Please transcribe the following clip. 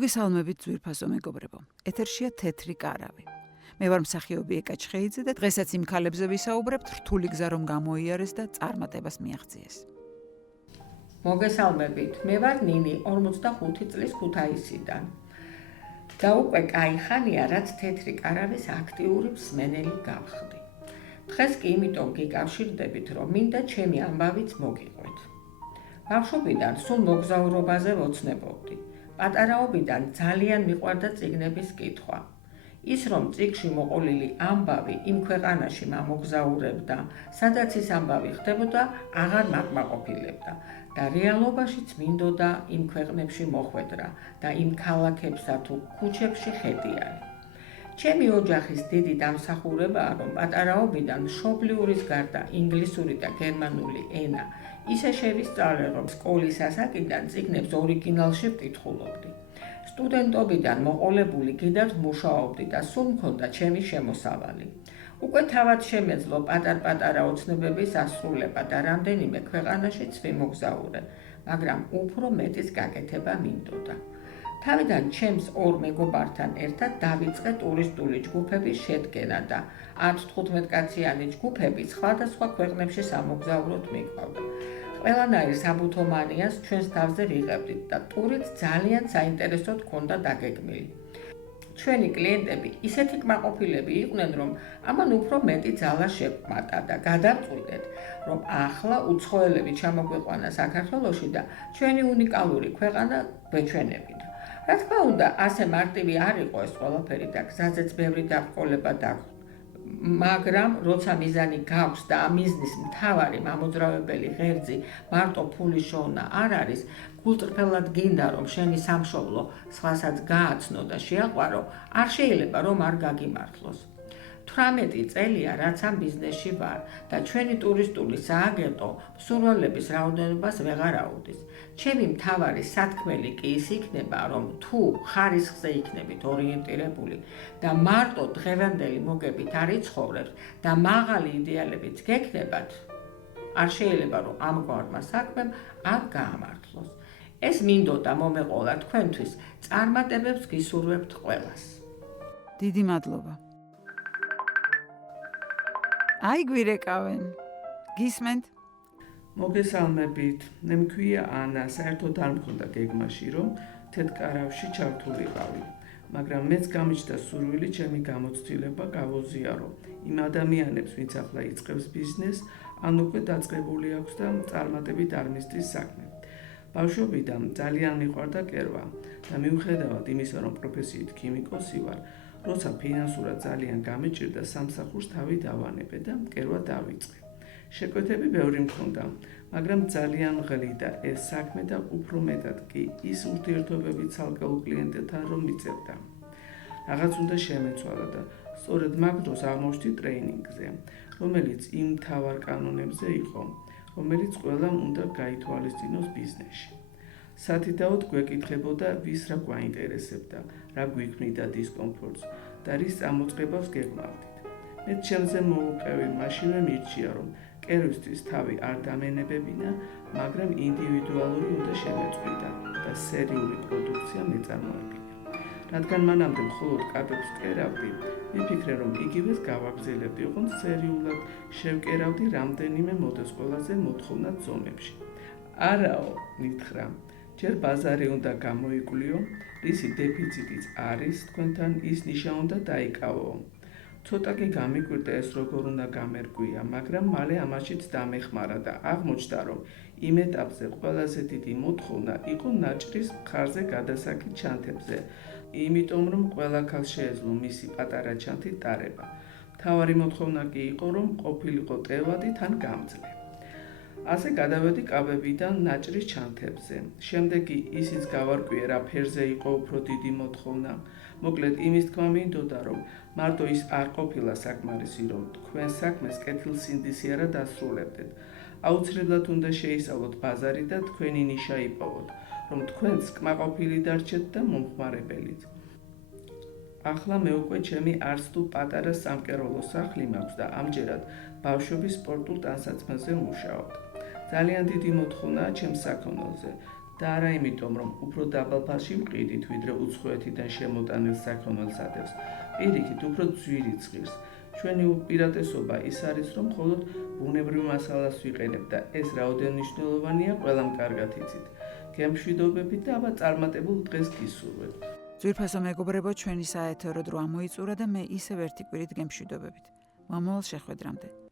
მოგესალმებით ძვირფასო მეგობრებო. ეთერშია თეთრი კარავი. მე ვარ მსახიობი ეკა ჩხეიძე და დღესაც იმ ქალებზე ვისაუბრებთ, რთული გზა რომ გამოიარეს და წარმატებას მიაღწიეს. მოგესალმებით. მე ვარ ნინი, 45 წლის ქუთაისიდან. და უკვე კაი ხანია, რაც თეთრი კარავის აქტიური მსმენელი გავხდი. დღეს კი იმიტომ გიკავშირდებით, რომ მინდა ჩემი ამბავიც მოგიყვეთ. ბავშვობიდან სულ მოგზაურობაზე ვოცნებობდი. პატარაობიდან ძალიან მიყვარდა წიგნების კითხვა. ის რომ წიგნში მოყოლილი ამბავი იმ ქვეყანაში მამოგზაურებდა, სადაც ის ამბავი ხდებოდა, აღარ მაკმაყოფილებდა და რეალობაშიც მინდოდა იმ ქვეყნებში მოხვედრა და იმ ქალაქებსა თუ ქუჩებში ხედიანი. ჩემი ოჯახის დიდი დამსახურებაა, რომ პატარაობიდან მშობლიურის გარდა ინგლისური და გერმანული ენა ისე შევისწავლე, რომ სკოლის ასაკიდან წიგნებს ორიგინალში ვკითხულობდი. სტუდენტობიდან მოყოლებული კიდევ მუშაობდი და სულ მქონდა ჩემი შემოსავალი. უკვე თავად შემეძლო პატარ-პატარა ოცნებების ასრულება და რამდენიმე ქვეყანაშიც ვიმოგზაურე, მაგრამ უფრო მეტის გაკეთება მინდოდა. თავიდან ჩემს ორ მეგობართან ერთად დავიწყე ტურისტული ჯგუფების შედგენა და 10-15 კაციანი ჯგუფები სხვადასხვა ქვეყნებში სამოგზაუროდ მიყვავდა. ყველანაირ საბუთო მანიას ჩვენს თავზე ვიღებდით და ტურით ძალიან საინტერესოდ ჰქონდა დაგეგმილი. ჩვენი კლიენტები ისეთი კმაყოფილები იყვნენ, რომ ამან უფრო მეტი ძალა შეგვმატა და გადავწყვიტეთ, რომ ახლა უცხოელები ჩამოგვიყვანა საქართველოში და ჩვენი უნიკალური ქვეყანა გვეჩვენებინა. რა თქმა უნდა, ასე მარტივი არ იყო ეს ყველაფერი და გზაზეც ბევრი დაბრკოლება დაგვდა. მაგრამ როცა მიზანი გაქვს და ამ მიზნის მთავარი მამოძრავებელი ღერძი მარტო ფულის შოვნა არ არის, გულწრფელად გინდა რომ შენი სამშობლო სხვასაც გააცნო და შეაყვარო, არ შეიძლება რომ არ გაგიმართლოს. 18 წელია რაც ამ ბიზნესში ვარ და ჩვენი ტურისტული სააგენტო მსურველების რაოდენობას ვეღარ აუდის. ჩემი მთავარი სათქმელი კი ის იქნება, რომ თუ ხარისხზე იქნებით ორიენტირებული და მარტო დღევანდელი მოგებით არ იცხოვრებთ და მაღალი იდეალებიც გექნებათ, არ შეიძლება რომ ამგვარმა საქმემ არ გაამართლოს. ეს მინდოდა მომეყოლა თქვენთვის, წარმატებებს გისურვებთ ყველას. დიდი მადლობა. აი გვირეკავენ. გისმენთ? მოგესალმებით. მე მქვია ანა, საერთოდ არ მქონდა გეგმაში, რომ თეთკარავში ჩართულიყავი. მაგრამ მეც გამიჩნდა სურვილი ჩემი გამოცდილება გავოზიარო იმ ადამიანებს, ვინც ახლა იწყებს ბიზნესს, ან უკვე დაწყებული აქვს და წარმატებით არ მისდის საქმე. ბავშვობიდან ძალიან მიყვარდა კერვა და მიუხედავად იმისა, რომ პროფესიით ქიმიკოსი ვარ, როცა ფინანსურად ძალიან გამეჭირდა, სამსახურს თავი დავანებე და კერვა დავიწყე. შეკვეთები ბევრი მქონდა, მაგრამ ძალიან მღლიდა ეს საქმე და უფრო მეტად კი ის ურთიერთობები ცალკეულ კლიენტებთან რომ მიწევდა. რაღაც უნდა შემეცვალა და სწორედ მაგ დროს აღმოჩნდი ტრეინინგზე, რომელიც იმ მთავარ კანონებზე იყო, რომელიც ყველამ უნდა გაითვალისწინოს ბიზნესში. სათითაოდ გვეკითხებოდა, ვის რა გვაინტერესებდა, რა გვიქმნიდა დისკომფორტს და რის წამოწყებას გეგმავდით. მე ჩემზე მოუყევი მაშინვე მირჩია, რომ კერვისთვის თავი არ დამენებებინა, მაგრამ ინდივიდუალური უნდა შემეწყვიტა და სერიული პროდუქცია მეწარმოებინა. რადგან მანამდე მხოლოდ კადრებს ვკერავდი, მიფიქრე, რომ იგივეს გავაგრძელებდი, ოღონდ სერიულად შევკერავდი რამდენიმე მოდელს ყველაზე მოთხოვნად ზომებში. არაო, მითხრა, ჯერ ბაზარი უნდა გამოიკვლიო, რისი დეფიციტიც არის, თქვენთან ის ნიშა უნდა დაიკავო. ცოტა კი გამიკვირდა ეს როგორ უნდა გამერკვია, მაგრამ მალე ამაშიც დამეხმარა და აღმოჩნდა, რომ იმ ეტაპზე ყველაზე დიდი მოთხოვნა იყო ნაჭრის მხარზე გადასაკით ჩანთებზე, იმიტომ რომ ყველა ქალს შეეძლო მისი პატარა ჩანთით ტარება. მთავარი მოთხოვნა კი იყო, რომ ყოფილიყო ტევადი თან გამძლე. ასე გადავედი კაბებიდან ნაჭრის ჩანთებზე. შემდეგ კი ისიც გავარკვიე, რა ფერზე იყო უფრო დიდი მოთხოვნა. მოკლედ იმის თქმა მინდოდა, რომ მარტო ის არ ყოფილა საკმარისი, რომ თქვენ საქმეს კეთილსინდისიერად დასრულებდეთ. აუცილებლად უნდა შეისწავლოთ ბაზარი და თქვენი ნიშა იპოვოთ, რომ თქვენც კმაყოფილი დარჩეთ და მომხმარებელიც. ახლა მე უკვე ჩემი არც თუ პატარა სამკერვალო სახლი მაქვს და ამჯერად ბავშვების სპორტულ ტანსაცმელზე ვმუშაობ. ძალიან დიდი მოთხოვნაა ჩემს საქონელზე და არა იმიტომ, რომ უფრო დაბალ ფასში მყიდით, ვიდრე უცხოეთიდან შემოტანილ საქონელს ადევს. პირიქით, უფრო ძვირი ცხირს. ჩვენი უპირატესობა ის არის, რომ მხოლოდ ბუნებრივ მასალას ვიყენებ და ეს რაოდენ მნიშვნელოვანია, ყველამ კარგად იცით. გემშვიდობებით და აბა წარმატებულ დღეს გისურვებთ. ძვირფასო მეგობრებო, ჩვენი საეთერო დრო ამოიწურა და მე ისევ ერთი კვირით გემშვიდობებით. მომავალ შეხვედრამდე.